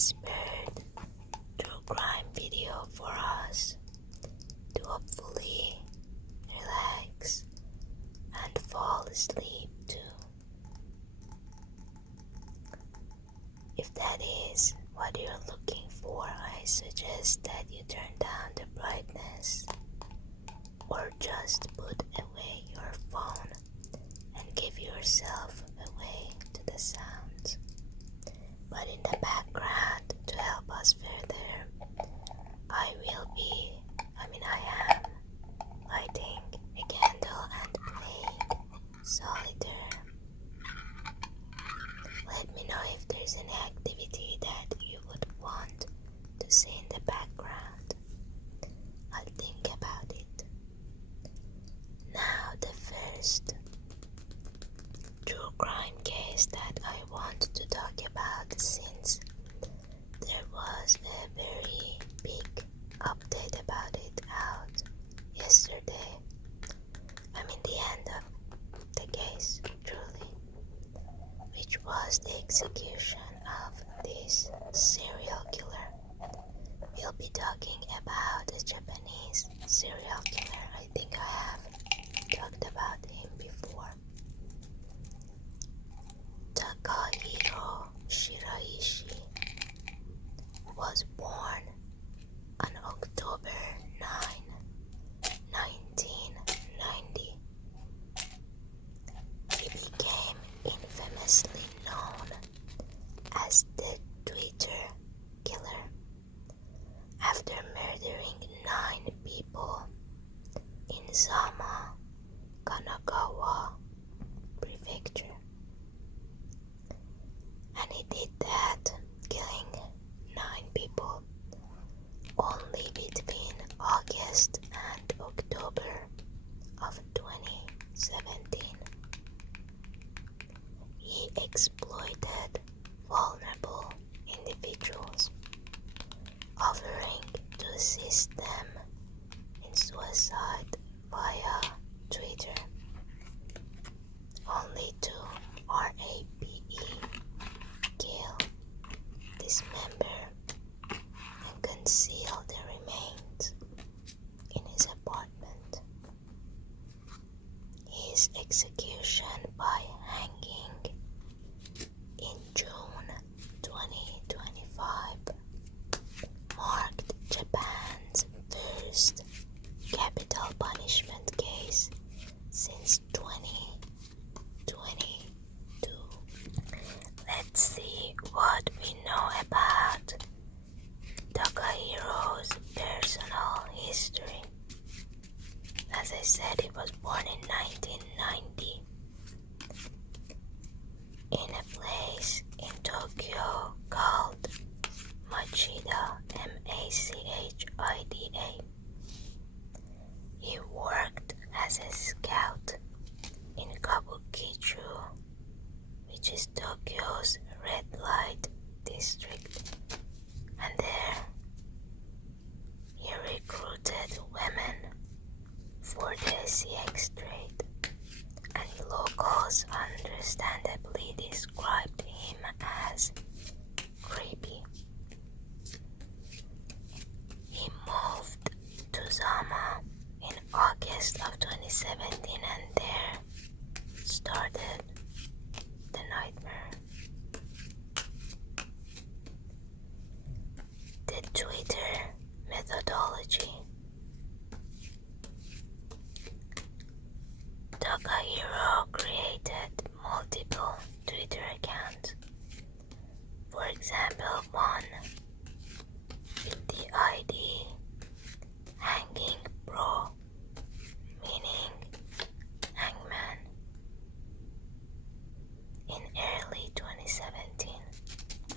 whispered true crime video for us to hopefully relax and fall asleep too. If that is what you're looking for, I suggest that you turn down the brightness or just put away your phone and give yourself away to the sounds. But in the background, to help us further, I am lighting a candle and playing Solitaire. Let me know if there's any activity that you would want to see in the background. I'll think about it. Now the first true crime case that I want to talk about, since there was a very big update about it out yesterday. The end of the case, truly, which was the execution of this serial killer. We'll be talking about a Japanese serial killer. I think I have talked about him before. Takahiro Shiraishi was born on October 9, 1990. He became infamously known as the Twitter Killer after murdering 9 people in Zama, Kanagawa Prefecture. And he did that, killing 9 people, only between August and October of 2017. He exploited vulnerable individuals, offering to assist them in suicide via Twitter, only to RAPE kill, dismember, and conceal the remains in his apartment. His execution by hanging in June 2025 marked Japan's first capital punishment case since 2022. Let's see what we know about Takahiro's personal history. As I said, he was born in 1990 in a place in Tokyo called Machida, Machida. He worked as a scout in Kabukicho, which is Tokyo's red light district, and there he recruited women for the CX trade, and locals understandably described him as creepy. He moved to Zama in August of 2017, and there started the nightmare. The Twitter methodology. Takahiro created multiple Twitter accounts. For example, one with the ID Hanging Pro, meaning hangman, in early 2017.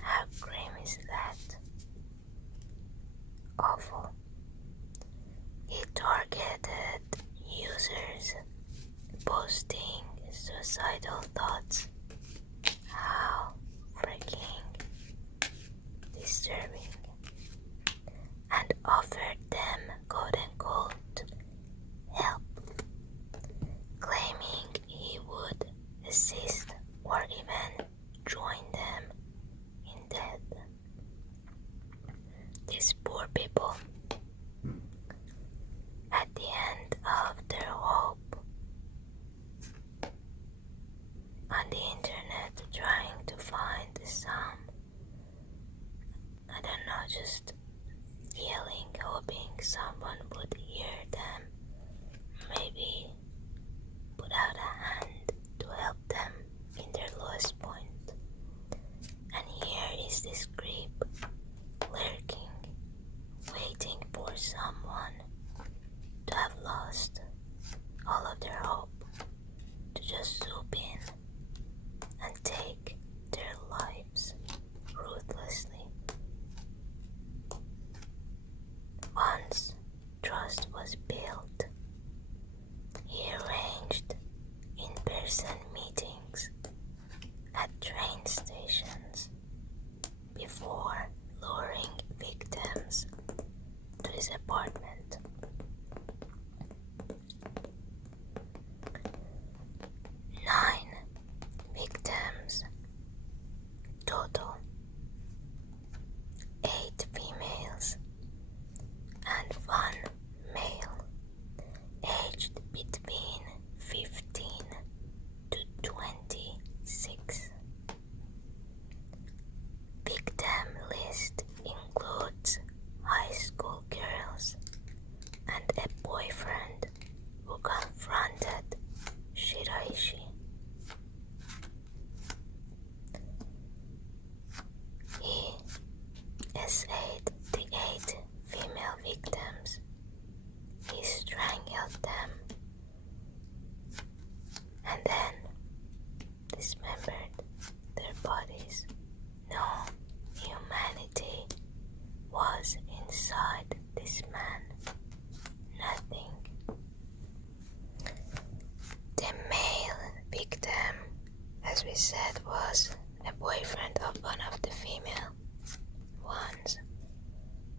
How grim is that? Awful. He targeted users posting suicidal thoughts. How freaking disturbing. train stations before luring victims to his apartment. 9 victims total, 8 females and 1 male, aged between 15 to 26. Victim list includes high school girls and a boyfriend who confronted Shiraishi. He essayed the 8 female victims. He strangled them and then dismembered their bodies. No humanity was inside this man. Nothing. The male victim, as we said, was a boyfriend of one of the female ones.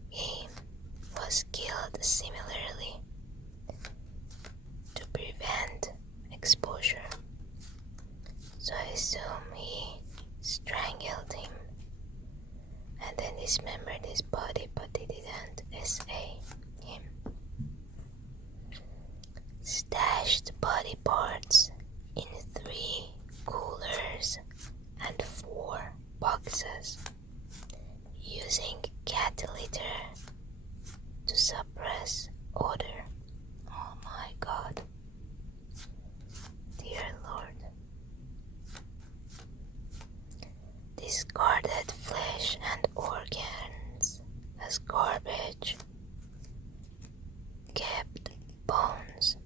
He was killed similarly to prevent exposure. So I assume he strangled him and then dismembered his body, but he didn't essay him. Stashed body parts in 3 coolers and 4 boxes, using cat litter to suppress odor. Oh my God. Dear Lord. Discarded flesh and organs as garbage. Kept bones.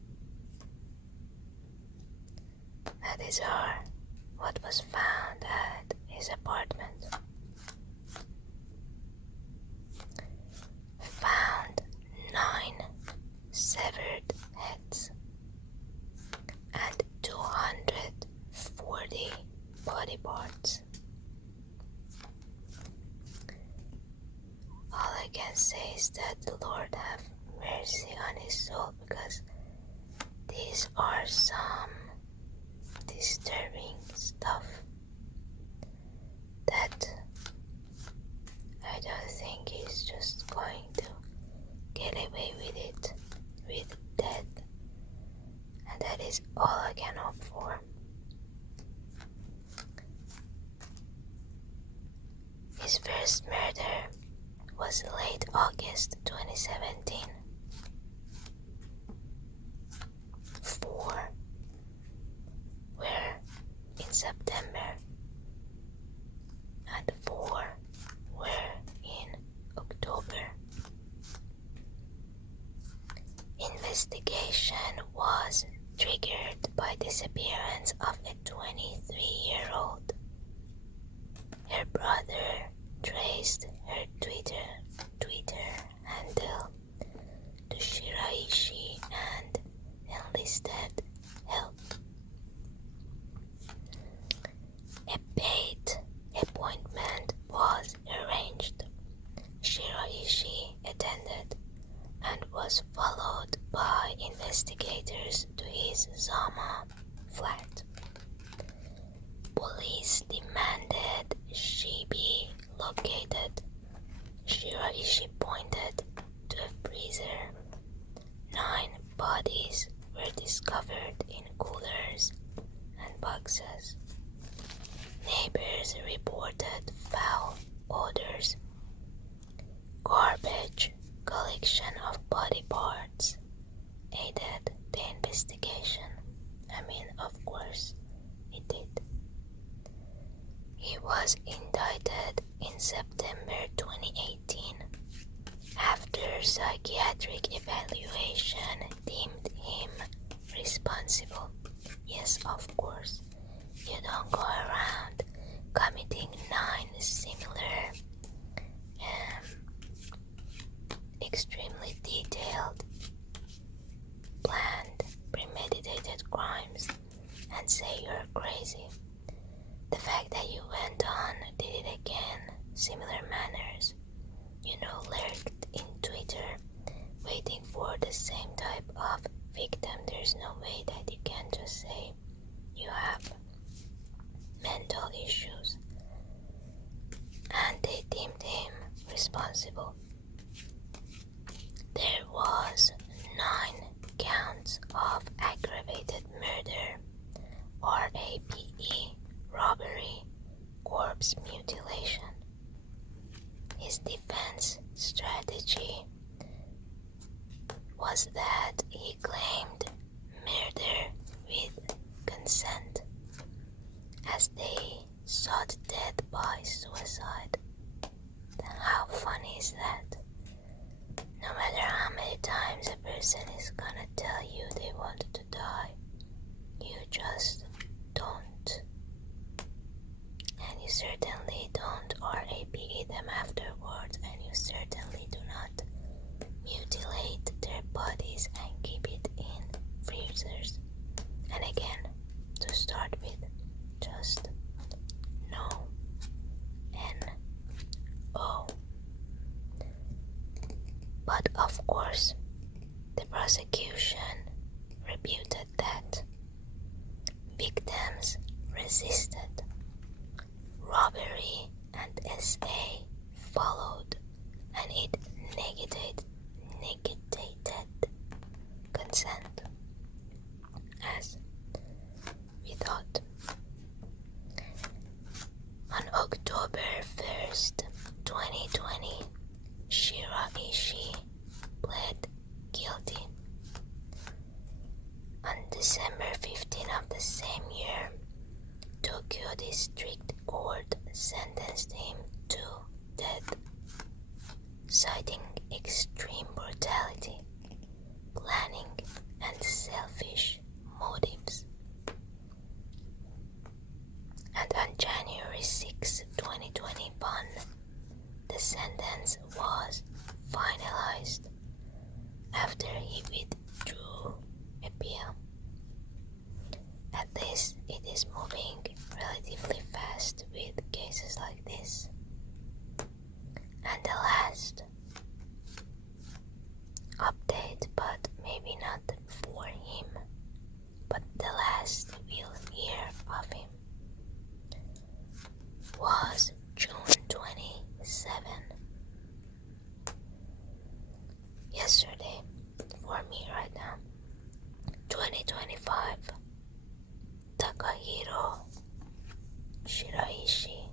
That is what was found at his apartment. Found 9 severed heads and 240 body parts. All I can say is that the Lord have mercy on his soul, because these are some disturbing stuff that I don't think he's just going to get away with it with death, and that is all I can hope for. His first murder was late August 2017. 4 were in September and 4 were in October. Investigation was triggered by disappearance of a 23-year-old. Her brother traced her Twitter handle to Shiraishi and enlisted help. A paid appointment was arranged. Shiraishi attended and was followed by investigators to his Zama flat. Police demanded she be located. Shiraishi pointed to a freezer. 9 bodies were discovered in coolers and boxes. Neighbors reported foul odors. Garbage collection of body parts aided the investigation. Of course, it did. He was indicted in September 2018 after psychiatric evaluation deemed him responsible. Yes, of course. You don't go around committing 9 similar extremely detailed, planned, premeditated crimes and say you're crazy. The fact that you went similar manners, lurked in Twitter, waiting for the same type of victim. There's no way that you can just say you have mental issues. And they deemed him responsible. There was 9 counts of aggravated murder, RAPE, robbery, corpse mutilation. His defense strategy was that he claimed murder with consent, as they sought death by suicide. How funny is that? No matter how many times a person is gonna tell you they want to die, you just don't. And you certainly don't RAPE them afterwards, and you certainly do not mutilate their bodies and keep it in freezers. And again, to start with, just no. N-O. But of course, the prosecution refuted that. Victims resisted. Robbery and SA followed, and it negated consent, as we thought. On October 1st, 2020, Shiraishi pled guilty. On December 15 of the same year, Tokyo District Court sentenced him to death, citing extreme brutality, planning, and selfish motives. And on January 6, 2021, the sentence was finalized after he withdrew appeal. At least it is moving relatively fast with cases like this. And the last update, but maybe not for him, but the last we'll hear of him, was June 27. Yesterday, for me right now, 2025, Takahiro Shiraishi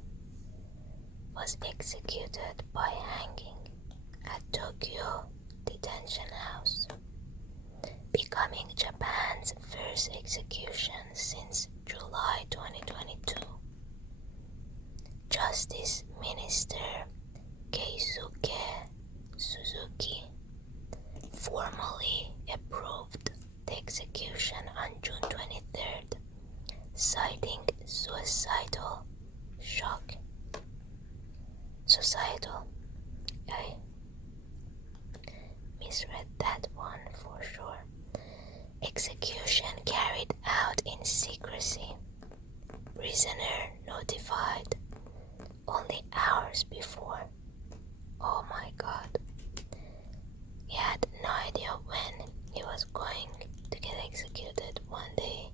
was executed by hanging at Tokyo Detention House, becoming Japan's first execution since July 2022. Justice Minister Keisuke Suzuki formally approved the execution on June 23rd, citing suicidal shock. Societal. I misread that one for sure. Execution carried out in secrecy. Prisoner notified only hours before. Oh my god. He had no idea when he was going to get executed. One day,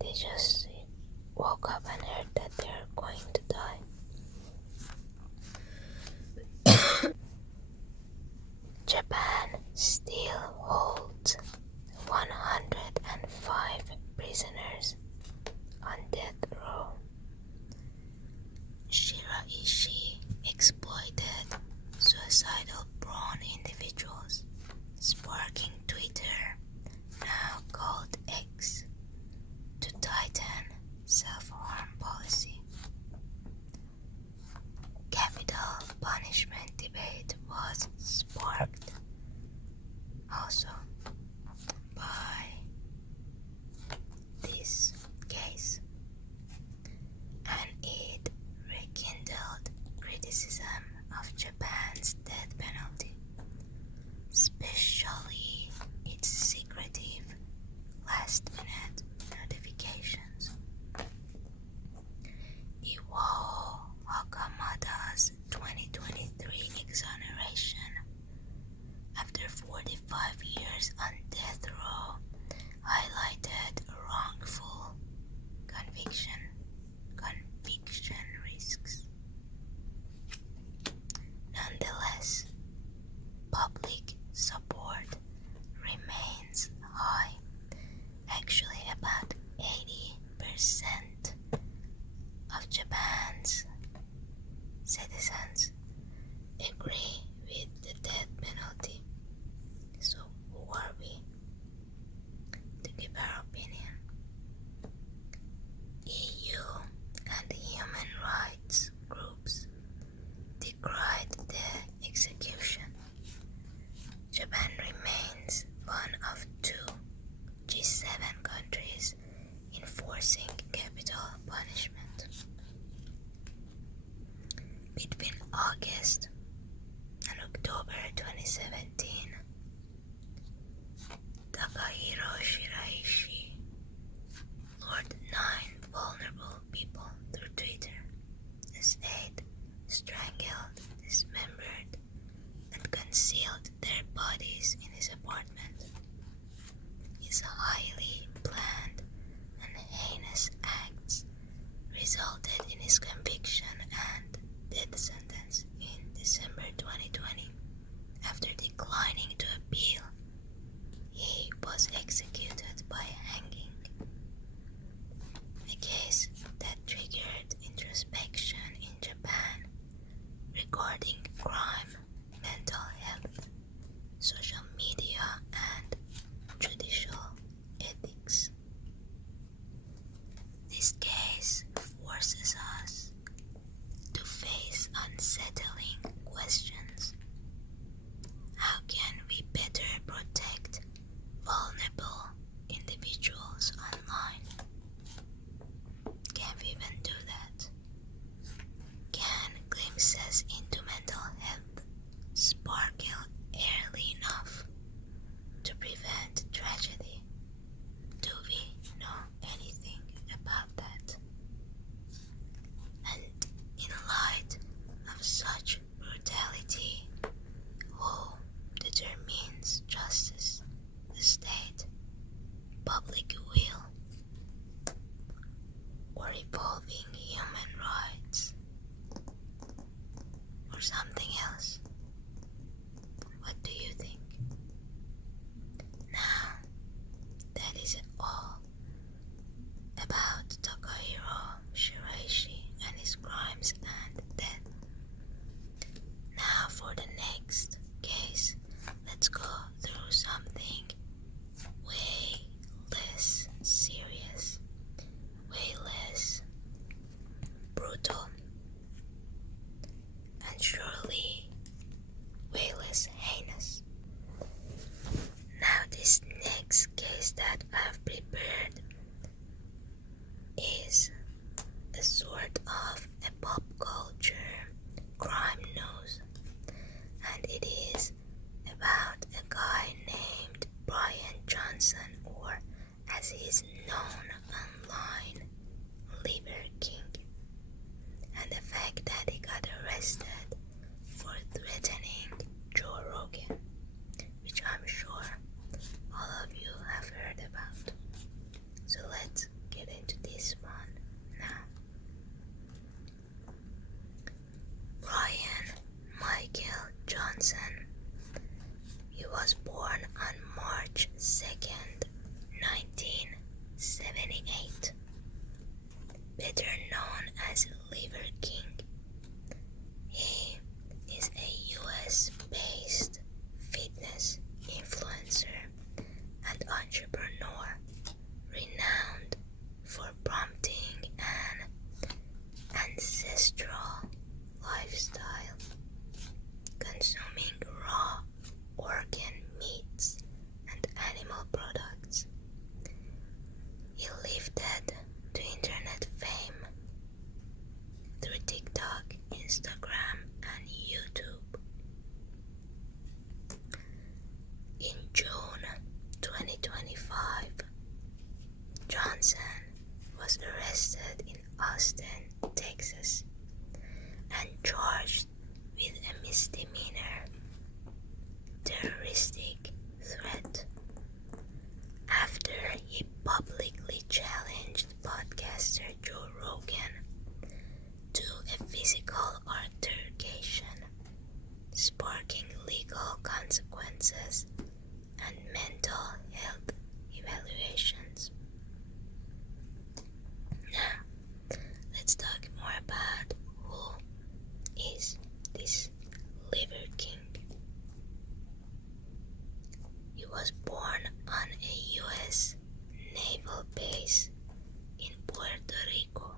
they just woke up and heard that they're going to die. Japan still holds 105 prisoners on death row. Shiraishi exploited suicidal prone individuals, sparking Twitter, now called X, to tighten self-harm policy. Capital punishment debate was sparked also by this case, and it rekindled criticism of Japan's death penalty, especially its secretive last-minute notifications. Iwao Hakamada's August and October 2017, Takahiro Shiraishi lured 9 vulnerable people through Twitter as 8 strangled, dismembered, and concealed their bodies in his apartment. His highly planned and heinous acts resulted in his conviction and death sentence in December 2020. After declining to appeal, he was executed by hanging, a case that triggered introspection in Japan regarding crime, mental health, social media, and judicial ethics. This case forces us to face unsettling questions. How can we better protect vulnerable individuals online? Can we even do that? Can glimpses into mental health sparkle early enough to prevent tragedy? Do we know anything about that? And in light of such brutality, who determines justice? The state, public will, or evolving human rights, or something else? What do you think? Now, that is all about Takahiro Shiraishi and his crimes and death. Now for the next case, let's go through something way less serious, way less brutal, and surely way less heinous. Now this next case that I've prepared is a sort of a pop culture crime news, and it is about a guy named Brian Johnson, or as he is known online, Liver King, and the fact that he got arrested for threatening Joe Rogan, which I'm sure all of you have heard about. So let's get into this one now. Brian Michael Johnson. He was born on March 2nd, 1978, better known as Liver King. He is a US-based fitness influencer and entrepreneur renowned for prompting an ancestral lifestyle, consuming raw organ meats and animal products. He lifted to internet fame through TikTok, Instagram, and YouTube. In June 2025, Johnson was arrested in Austin, Texas, and charged with a misdemeanor terroristic threat after he publicly challenged podcaster Joe Rogan to a physical altercation, sparking legal consequences and mental health evaluations. Now, let's talk more about who is this Liver King. He was born on a US naval base in Puerto Rico.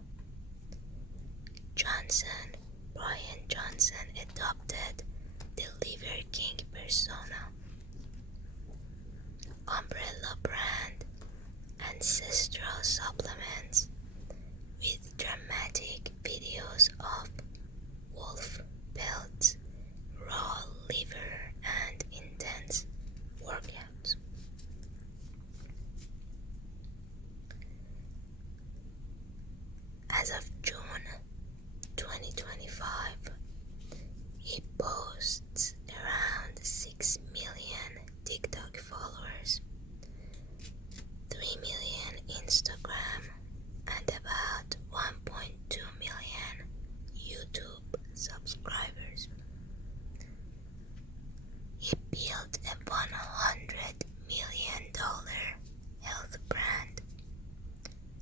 Brian Johnson adopted the Liver King persona, umbrella brand, ancestral supplements with dramatic videos of wolf pelt He boasts around 6 million TikTok followers, 3 million Instagram, and about 1.2 million YouTube subscribers. He built a $100 million health brand,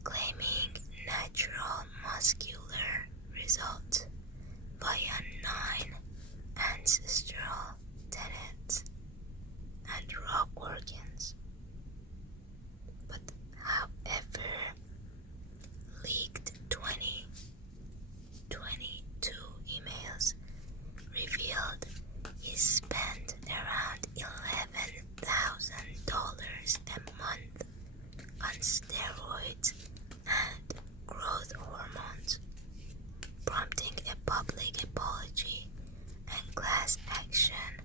claiming natural muscular results via 9 ancestral tenets and raw organs. But however, leaked 2022 emails revealed he spent around $11,000 a month on steroids and growth hormones, prompting a public apology and class action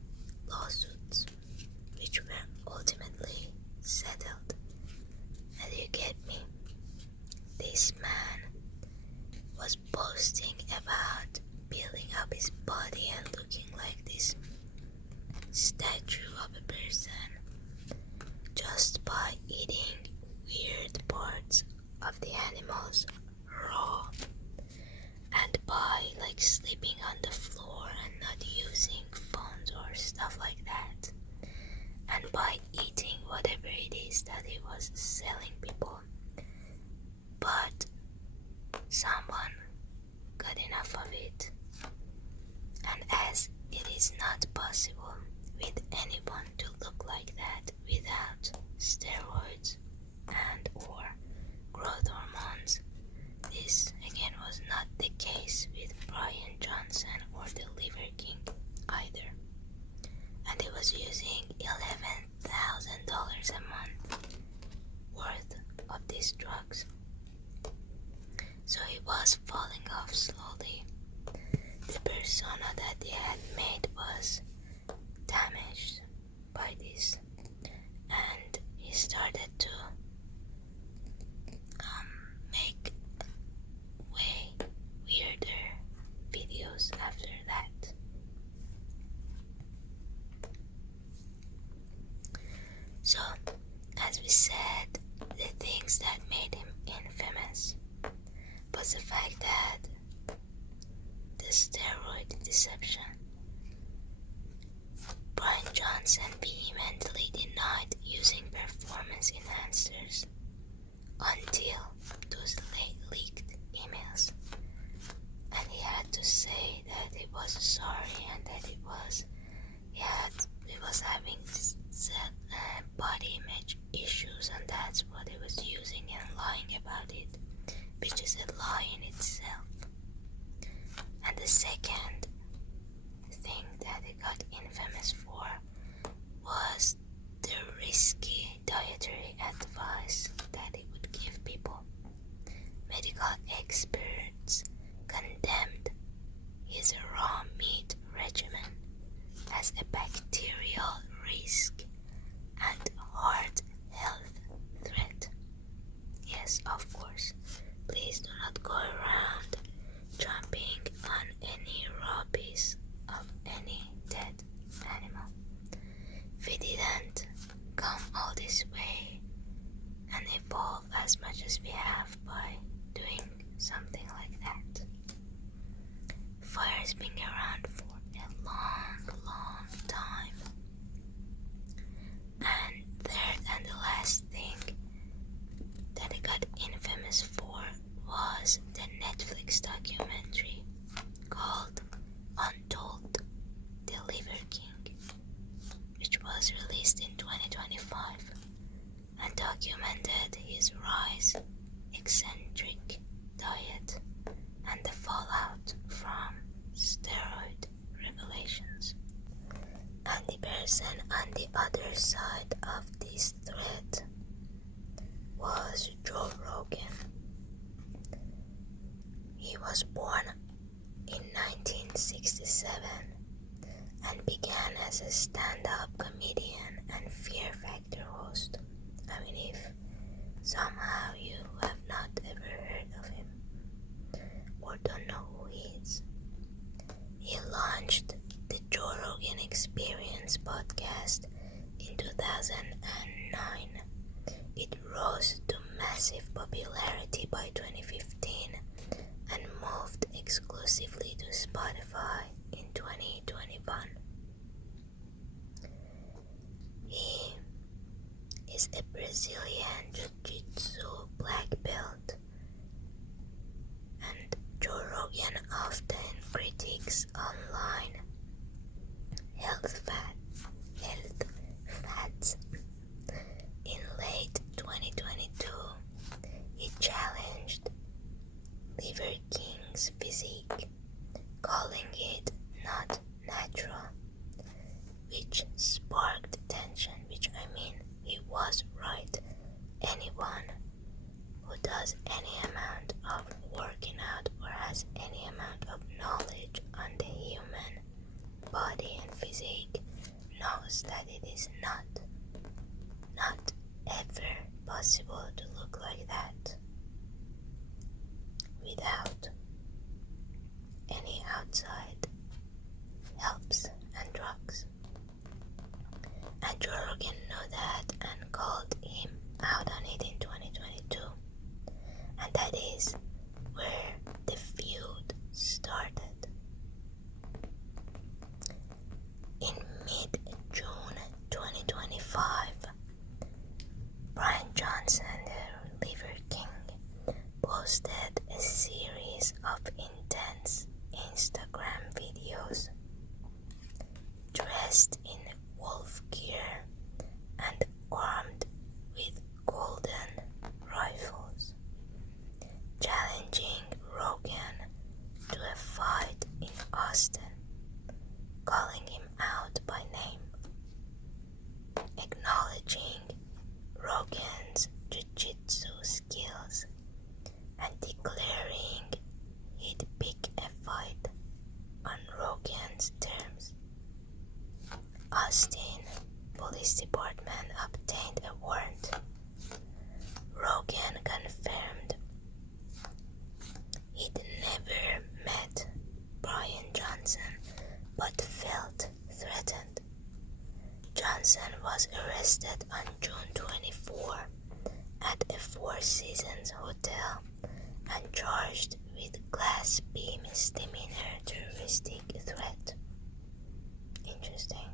lawsuits, which were ultimately settled. And you get me? This man was boasting about building up his body and looking like this statue of a person just by eating weird parts of the animals raw, and by sleeping on the floor and not using phones or stuff like that, and by eating whatever it is that he was selling people. But someone got enough of it, and as it is not possible with anyone to look like that without steroids and or growth hormones, this again was not the case with Brian Johnson or the Liver King either, and he was using $11,000 a month worth of these drugs. So he was falling off slowly. The persona that he had made was damaged by this, and he started to make way weirder videos after that. So, as we said, the things that made him infamous was the fact that the steroid deception. Brian Johnson vehemently denied using performance enhancers until those leaked emails, and he had to say that he was sorry and that he was having body image issues, and that's what he was using and lying about it, which is a lie in itself. And the second thing that he got infamous for was the risky dietary advice that he would give people. Medical experts condemned his raw meat regimen as a bacterial risk and heart health threat. Yes, of course. Please do not go around jumping on any raw piece of any dead animal. We didn't come all this way and evolve as much as we have by doing something like that. Fire's been around for a long time. And third and the last thing that it got infamous for was the Netflix documentary called Untold: The Liver King, which was released in 2025 and documented his rise, eccentric diet, and the fallout from steroid revelations. And the person on the other side of this thread was Joe Rogan. He was born in 1967 and began as a stand-up comedian and Fear Factor host. I mean, if somehow you have not ever heard of him or don't know who he is, he launched 2009. It rose to massive popularity by 2015 and moved exclusively to Spotify in 2021. He is a Brazilian Jiu-Jitsu black belt, and Joe Rogan often critiques online health fads. In late 2022, he challenged Liver King's physique, calling it not natural, which sparked tension, he was right. Anyone who does any amount of working out or has any amount of knowledge on the human body and physique knows that it is not ever possible to look like that without any outside helps and drugs. And Joe Rogan knew that and called him out on it in 2022. And that is where the feud started. In mid-June 2025, Brian Johnson, the Liver King, posted a series of intense Instagram videos dressed in wolf gear and armed with golden rifles, challenging Rogan to a fight in Austin, calling him out by name, acknowledging Rogan's jiu-jitsu skills, and declaring he'd pick a fight on Rogan's terms. Austin Police Department obtained a warrant. Rogan confirmed he'd never met Brian Johnson but felt threatened. Johnson was arrested on June 24 at a Four Seasons hotel and charged with Class B misdemeanor terroristic threat. Interesting.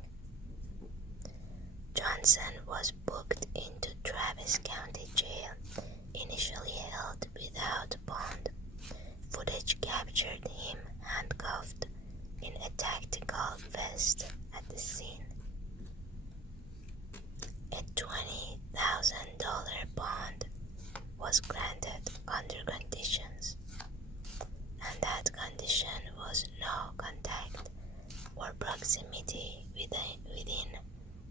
Johnson was booked into Travis County Jail, initially held without bond. Footage captured him handcuffed in a tactical vest at the scene. A $20,000 bond was granted under conditions, and that condition was no contact or proximity within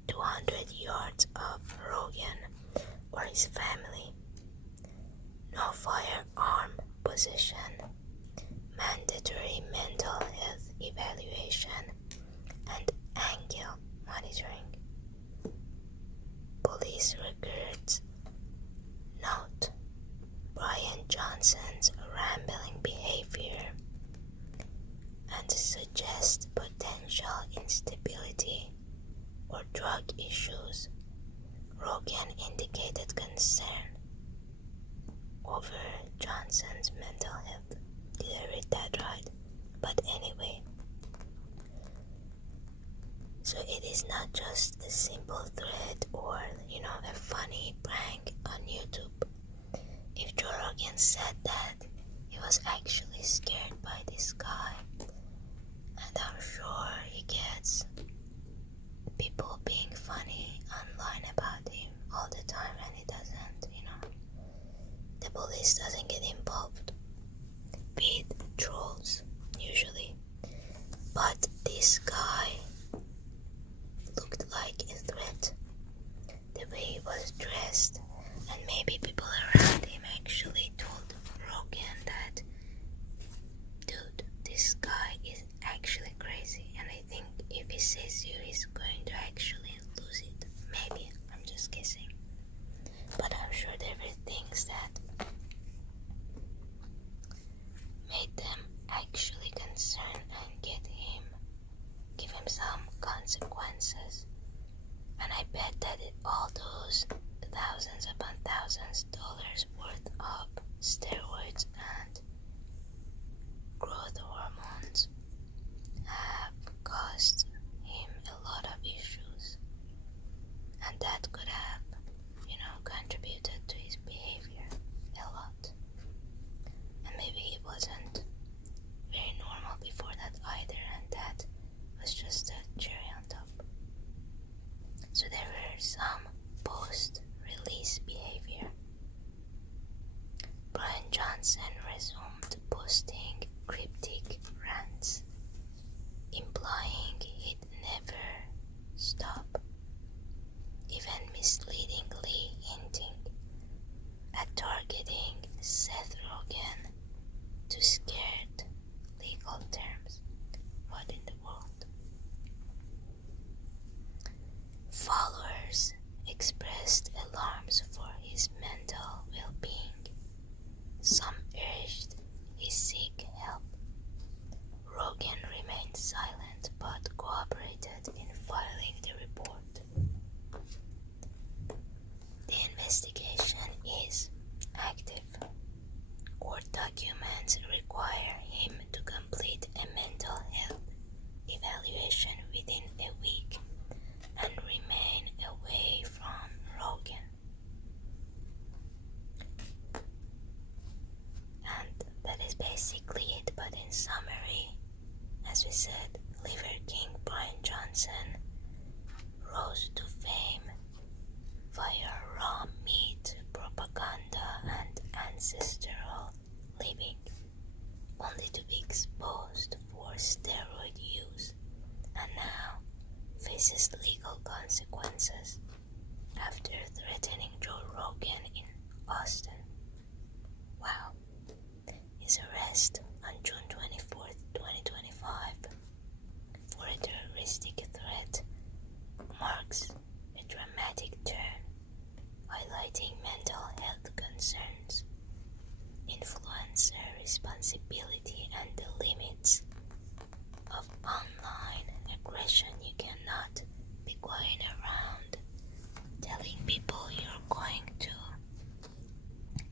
200 yards of Rogan or his family, no firearm possession, mandatory mental health evaluation, and ankle monitoring. Police records note Brian Johnson's rambling behavior and suggest potential instability or drug issues. Rogan indicated concern over Johnson's mental health. Did I read that right? But anyway, so it is not just a simple thread or, a funny prank on YouTube. If Joe Rogan said that he was actually scared by this guy, and I'm sure he gets people being funny online about him all the time, and he doesn't, the police doesn't get involved with trolls usually. But this guy looked like a threat, the way he was dressed, and maybe people around him actually told Rogan that, dude, this guy is actually crazy, and I think if he sees you, he's going to actually lose it. Maybe, I'm just guessing. But I'm sure there were things that made them actually concerned and give him some consequences. And I bet that that all those thousands upon thousands dollars worth of steroids and growth hormones have caused him a lot of issues, and that could have, contributed to his behavior a lot. And maybe he wasn't very normal before that either, and that was just a cherry on top. So there were some post-release behavior. Brian Johnson resumed posting cryptic rants, implying he'd never stop, even misleadingly hinting at targeting Seth Rogen to scared legal terms. What in the world? Followers expressed alarms for his mental well-being. Some urged he seek help. Rogen remained silent but cooperated in filing the report. The investigation is active. Court documents require him to complete a mental health evaluation within a week and remain away from Rogen. And that is basically it, but in summary, as we said, Liver King Brian Johnson rose to fame via raw meat propaganda and ancestral living, only to be exposed for steroid use, and now faces legal consequences after threatening Joe Rogan in Austin. Wow. His arrest on June 24th, 2025 for a terroristic threat marks a dramatic turn, highlighting mental health concerns, influencer responsibility, and the limits of online aggression. You cannot be going around telling people you're going to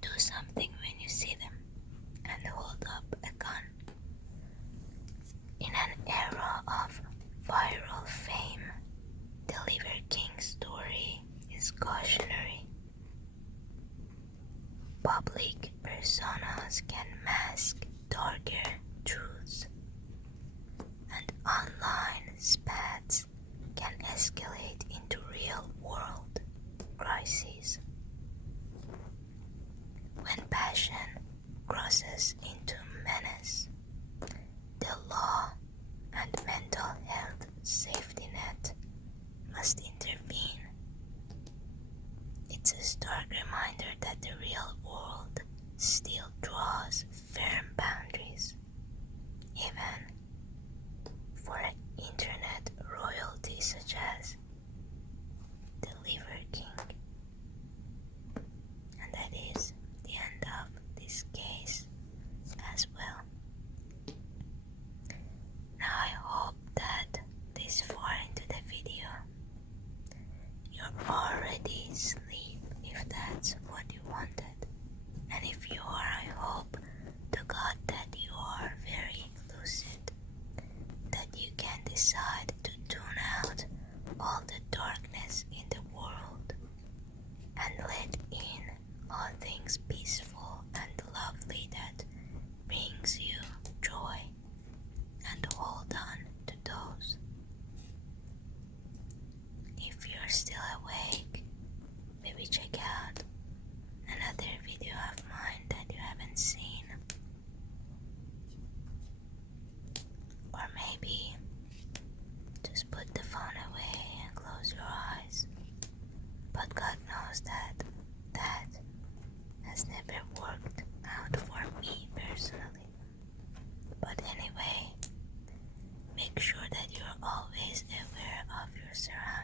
do something when you see them and hold up a gun. In an era of viral fame, the Liver King story is cautionary. Public personas can mask darker truths, and online spats can escalate into real-world crises. When passion crosses into menace, the law and mental health safety net must intervene. It's a stark reminder that the real world still draws firm boundaries, even for an internet royalty such as the Liver King. And that is the end of this case as well. Now I hope that this far into the video you're already asleep, if that's what you wanted. And if you are, I hope to God that you are very lucid, that you can decide to tune out all the darkness in the world and let in all things peaceful and lovely that brings you joy, and hold on to those. If you're still awake, maybe check out another video of mine that you haven't seen, or maybe just put the phone away and close your eyes. But God knows that that has never worked out for me personally. But anyway, make sure that you're always aware of your surroundings.